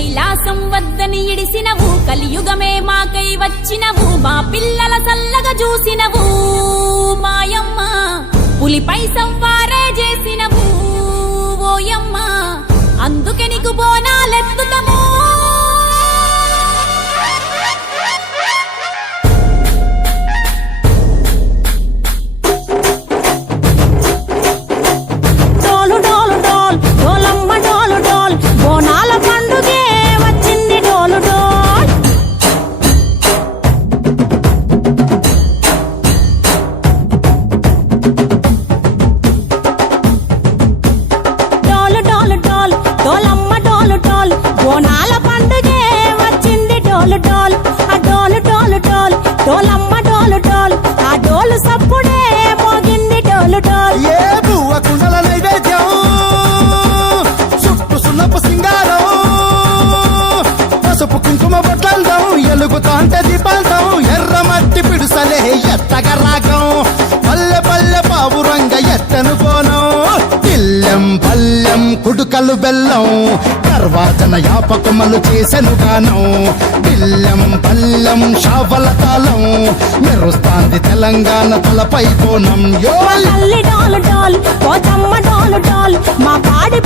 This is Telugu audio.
కైలాసం వద్దని ఇడిసినవు, కలియుగమే మాకై వచ్చినవు, మా పిల్లల సల్లగా చూసినవు మాయమ్మ. పులిపై సవ్వారే చేసినవు ఓయమ్మ, అందుకే నీకు బోనాలెత్తుతము. బోనాల పండుగే వచ్చింది డోలు డోలు, ఆ డోలు డోలు డోలు డోలమ్మ డోలు డోలు, ఆ డోలు సప్పుడే మోగింది డోలు డోలు. ఏ బువ్వ కుండల నైవేద్యం, సుప్పు సున్నపు సింగారం, పసుపు కుంకుమ బొట్లందం, ఎలుగుతాంటే దీపాంతం, ఎర్ర మట్టి పిడుసలే ఎత్తగ రాగం, పల్లె పల్లె పావురంగ ఎత్తను కోనం, పిల్లెం పల్లెం కుడుకలు బెల్లం, తర్వాతన యాపకమలు చేసెను గానం, పిల్లెం పల్లెం షావల తాళం, మెరుస్తాంది తెలంగాణ తలపై కోణం. డోలు డోలు డోలు, పోచమ్మ డోలు డోలు, మా పాడి